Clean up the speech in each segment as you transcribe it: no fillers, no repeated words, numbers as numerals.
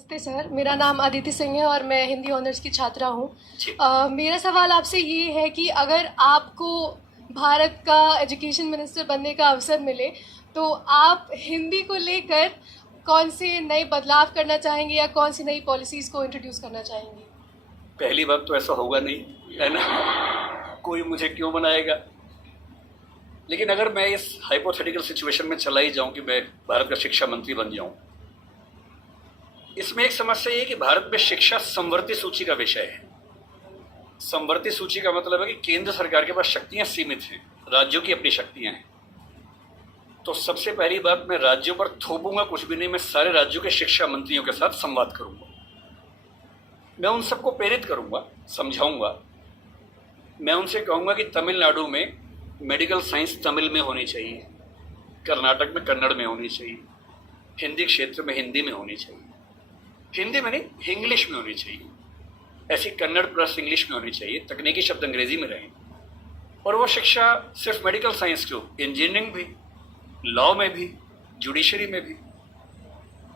नमस्ते सर, मेरा नाम अदिति सिंह है और मैं हिंदी ऑनर्स की छात्रा हूँ। मेरा सवाल आपसे ये है कि अगर आपको भारत का एजुकेशन मिनिस्टर बनने का अवसर मिले तो आप हिंदी को लेकर कौन से नए बदलाव करना चाहेंगे या कौन सी नई पॉलिसीज़ को इंट्रोड्यूस करना चाहेंगे? पहली बात तो ऐसा होगा नहीं, है ना। कोई मुझे क्यों बनाएगा। लेकिन अगर मैं इस हाइपोथेटिकल सिचुएशन में चला ही जाऊं कि मैं भारत का शिक्षा मंत्री बन जाऊं, इसमें एक समस्या ये है कि भारत में शिक्षा समवर्ती सूची का विषय है। समवर्ती सूची का मतलब है कि केंद्र सरकार के पास शक्तियां सीमित हैं, राज्यों की अपनी शक्तियां हैं। तो सबसे पहली बात, मैं राज्यों पर थोपूंगा कुछ भी नहीं, मैं सारे राज्यों के शिक्षा मंत्रियों के साथ संवाद करूंगा। मैं उन सबको प्रेरित करूंगा, समझाऊंगा। मैं उनसे कहूंगा कि तमिलनाडु में मेडिकल साइंस तमिल में होनी चाहिए, कर्नाटक में कन्नड़ में होनी चाहिए, हिंदी क्षेत्र में हिंदी में होनी चाहिए, हिंदी में नहीं इंग्लिश में होनी चाहिए, ऐसी कन्नड़ प्लस इंग्लिश में होनी चाहिए, तकनीकी शब्द अंग्रेजी में रहें। और वो शिक्षा सिर्फ मेडिकल साइंस क्यों, इंजीनियरिंग भी, लॉ में भी, जुडिशरी में भी।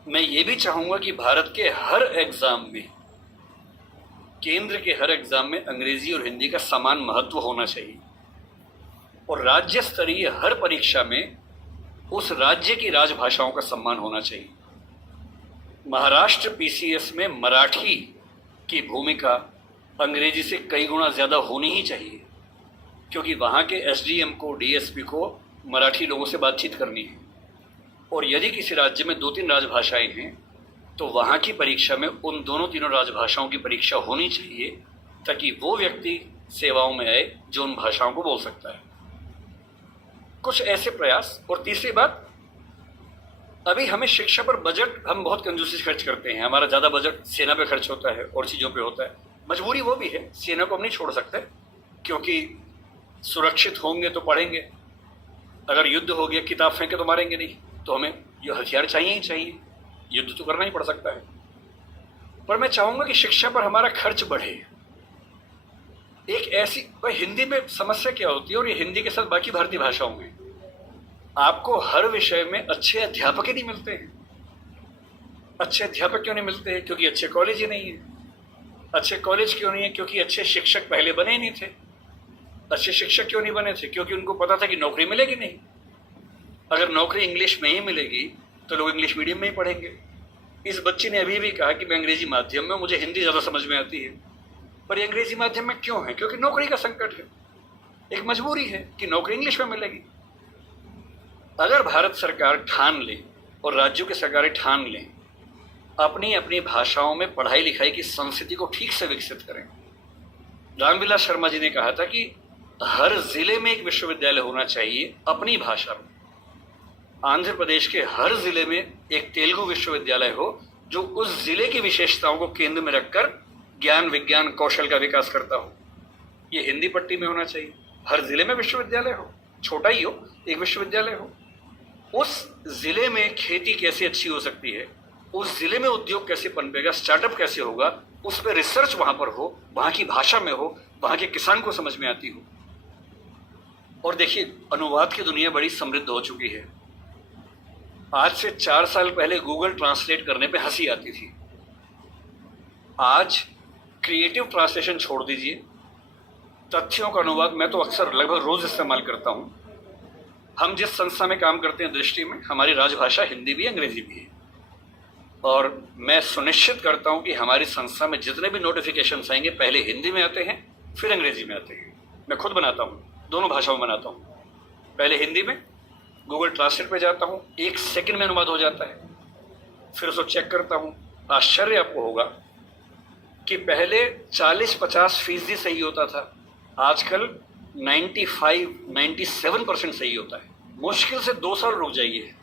मैं ये भी चाहूँगा कि भारत के हर एग्ज़ाम में, केंद्र के हर एग्ज़ाम में अंग्रेजी और हिंदी का समान महत्व होना चाहिए। और राज्य स्तरीय हर परीक्षा में उस राज्य की राजभाषाओं का सम्मान होना चाहिए। महाराष्ट्र पीसीएस में मराठी की भूमिका अंग्रेजी से कई गुना ज़्यादा होनी ही चाहिए, क्योंकि वहाँ के एसडीएम को, डीएसपी को मराठी लोगों से बातचीत करनी है। और यदि किसी राज्य में 2-3 राजभाषाएं हैं तो वहाँ की परीक्षा में उन दोनों तीनों राजभाषाओं की परीक्षा होनी चाहिए, ताकि वो व्यक्ति सेवाओं में आए जो उन भाषाओं को बोल सकता है। कुछ ऐसे प्रयास। और तीसरी बात, अभी हमें शिक्षा पर बजट हम बहुत कंजूसी से खर्च करते हैं। हमारा ज़्यादा बजट सेना पे खर्च होता है और चीज़ों पे होता है। मजबूरी वो भी है, सेना को हम नहीं छोड़ सकते, क्योंकि सुरक्षित होंगे तो पढ़ेंगे। अगर युद्ध हो गया, किताब फेंके तो मारेंगे नहीं, तो हमें ये हथियार चाहिए ही चाहिए, युद्ध तो करना ही पड़ सकता है। पर मैं चाहूँगा कि शिक्षा पर हमारा खर्च बढ़े। एक ऐसी हिंदी में समस्या क्या होती है, और ये हिंदी के साथ बाकी भारतीय भाषाओं में, आपको हर विषय में अच्छे अध्यापक ही नहीं मिलते हैं। अच्छे अध्यापक क्यों नहीं मिलते हैं? क्योंकि अच्छे कॉलेज ही नहीं है। अच्छे कॉलेज क्यों नहीं है? क्योंकि अच्छे शिक्षक पहले बने ही नहीं थे। अच्छे शिक्षक क्यों नहीं बने थे? क्योंकि उनको पता था कि नौकरी मिलेगी नहीं। अगर नौकरी इंग्लिश में ही मिलेगी तो लोग इंग्लिश मीडियम में ही पढ़ेंगे। इस बच्ची ने अभी भी कहा कि मैं अंग्रेजी माध्यम में, मुझे हिंदी ज़्यादा समझ में आती है। पर ये अंग्रेजी माध्यम में क्यों है? क्योंकि नौकरी का संकट है, एक मजबूरी है कि नौकरी इंग्लिश में मिलेगी। अगर भारत सरकार ठान ले और राज्यों की सरकारें ठान लें, अपनी अपनी भाषाओं में पढ़ाई लिखाई की संस्कृति को ठीक से विकसित करें। रामविलास शर्मा जी ने कहा था कि हर जिले में एक विश्वविद्यालय होना चाहिए अपनी भाषा में। आंध्र प्रदेश के हर जिले में एक तेलुगु विश्वविद्यालय हो, जो उस जिले की विशेषताओं को केंद्र में रखकर ज्ञान, विज्ञान, कौशल का विकास करता हो। ये हिंदी पट्टी में होना चाहिए। हर जिले में विश्वविद्यालय हो, छोटा ही हो, एक विश्वविद्यालय हो। उस जिले में खेती कैसे अच्छी हो सकती है, उस जिले में उद्योग कैसे पनपेगा, स्टार्टअप कैसे होगा, उस पर रिसर्च वहां पर हो, वहां की भाषा में हो, वहां के किसान को समझ में आती हो। और देखिए, अनुवाद की दुनिया बड़ी समृद्ध हो चुकी है। आज से 4 साल पहले गूगल ट्रांसलेट करने पे हंसी आती थी। आज क्रिएटिव ट्रांसलेशन छोड़ दीजिए, तथ्यों का अनुवाद मैं तो अक्सर लगभग रोज इस्तेमाल करता हूं। हम जिस संस्था में काम करते हैं, दृष्टि में हमारी राजभाषा हिंदी भी, अंग्रेजी भी है। और मैं सुनिश्चित करता हूं कि हमारी संस्था में जितने भी नोटिफिकेशंस आएंगे, पहले हिंदी में आते हैं, फिर अंग्रेजी में आते हैं। मैं खुद बनाता हूं, दोनों भाषाओं में बनाता हूं। पहले हिंदी में, गूगल ट्रांसलेट पे जाता हूं, 1 सेकंड में अनुवाद हो जाता है। फिर उसको चेक करता हूं। आश्चर्य आपको होगा कि पहले 40-50% सही होता था, आजकल 95-97% सही होता है। मुश्किल से 2 साल रुक जाइए,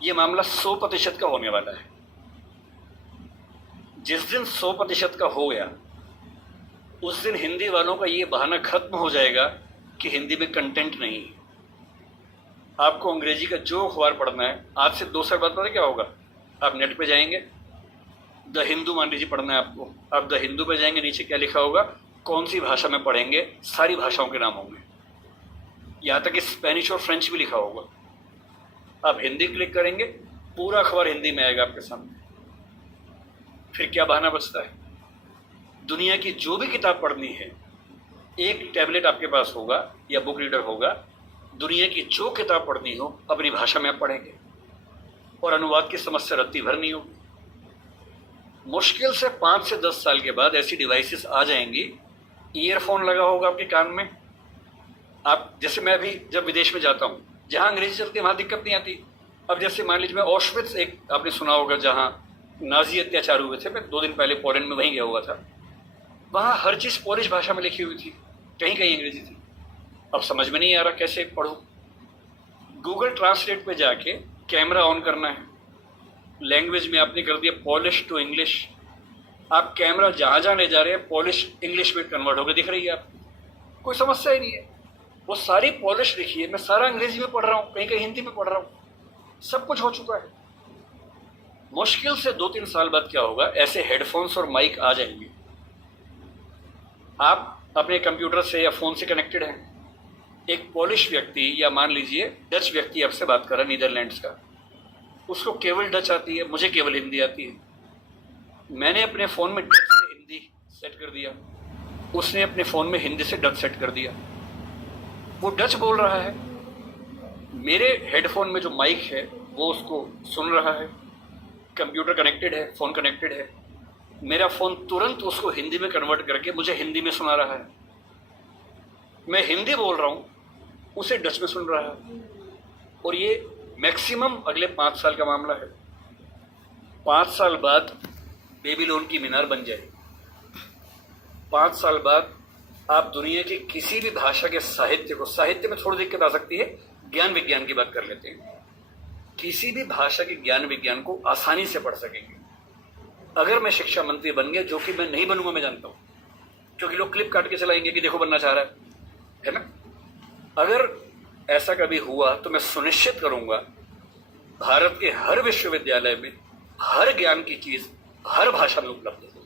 ये मामला 100% का होने वाला है। जिस दिन 100% का हो गया, उस दिन हिंदी वालों का ये बहाना खत्म हो जाएगा कि हिंदी में कंटेंट नहीं है। आपको अंग्रेजी का जो अखबार पढ़ना है, आज से 2 साल बाद पता क्या होगा? आप नेट पे जाएंगे, द हिंदू मान लीजिए पढ़ना है आपको, आप द हिंदू पे जाएंगे, नीचे क्या लिखा होगा, कौन सी भाषा में पढ़ेंगे, सारी भाषाओं के नाम होंगे, यहाँ तक कि स्पेनिश और फ्रेंच भी लिखा होगा। आप हिंदी क्लिक करेंगे, पूरा अखबार हिंदी में आएगा आपके सामने। फिर क्या बहाना बचता है? दुनिया की जो भी किताब पढ़नी है, एक टैबलेट आपके पास होगा या बुक रीडर होगा, दुनिया की जो किताब पढ़नी हो अपनी भाषा में आप पढ़ेंगे और अनुवाद की समस्या रत्ती भर नहीं होगी। मुश्किल से 5 से 10 साल के बाद ऐसी डिवाइसेस आ जाएंगी, ईयरफोन लगा होगा आपके कान में, आप जैसे मैं भी जब विदेश में जाता हूँ, जहाँ अंग्रेजी चलती है वहाँ दिक्कत नहीं आती। अब जैसे मान लीजिए मैं ऑशविट्स, एक आपने सुना होगा जहाँ नाजी अत्याचार हुए थे, मैं 2 दिन पहले पोलैंड में वहीं गया हुआ था, वहाँ हर चीज़ पोलिश भाषा में लिखी हुई थी, कहीं कहीं अंग्रेजी थी। अब समझ में नहीं आ रहा कैसे पढ़ूं। गूगल ट्रांसलेट पे जाके कैमरा ऑन करना है, लैंग्वेज में आपने कर दिया पॉलिश टू इंग्लिश, आप कैमरा जहाँ जहाँ ले जा रहे हैं पॉलिश इंग्लिश में कन्वर्ट होकर दिख रही है आपको, कोई समस्या ही नहीं है। वो सारी पॉलिश लिखी है, मैं सारा अंग्रेजी में पढ़ रहा हूँ, कहीं कहीं हिंदी में पढ़ रहा हूँ, सब कुछ हो चुका है। मुश्किल से 2-3 साल बाद क्या होगा, ऐसे हेडफोन्स और माइक आ जाएंगे, आप अपने कंप्यूटर से या फ़ोन से कनेक्टेड हैं, एक पॉलिश व्यक्ति या मान लीजिए डच व्यक्ति आपसे बात कर रहा है नीदरलैंड्स का, उसको केवल डच आती है, मुझे केवल हिंदी आती है। मैंने अपने फ़ोन में डच से हिंदी सेट कर दिया, उसने अपने फ़ोन में हिंदी से डच सेट कर दिया, वो डच बोल रहा है, मेरे हेडफोन में जो माइक है वो उसको सुन रहा है, कंप्यूटर कनेक्टेड है, फ़ोन कनेक्टेड है, मेरा फ़ोन तुरंत उसको हिंदी में कन्वर्ट करके मुझे हिंदी में सुना रहा है। मैं हिंदी बोल रहा हूँ, उसे डच में सुन रहा है। और ये मैक्सिमम अगले 5 साल का मामला है। 5 साल बाद बेबीलोन की मीनार बन जाएगी। 5 साल बाद आप दुनिया की किसी भी भाषा के साहित्य को, साहित्य में थोड़ी दिक्कत आ सकती है, ज्ञान विज्ञान की बात कर लेते हैं, किसी भी भाषा के ज्ञान विज्ञान को आसानी से पढ़ सकेंगे। अगर मैं शिक्षा मंत्री बन गया, जो कि मैं नहीं बनूंगा, मैं जानता हूं, क्योंकि लोग क्लिप काट के चलाएंगे कि देखो बनना चाह रहा है ना। अगर ऐसा कभी हुआ तो मैं सुनिश्चित करूंगा भारत के हर विश्वविद्यालय में हर ज्ञान की चीज हर भाषा में उपलब्ध हो।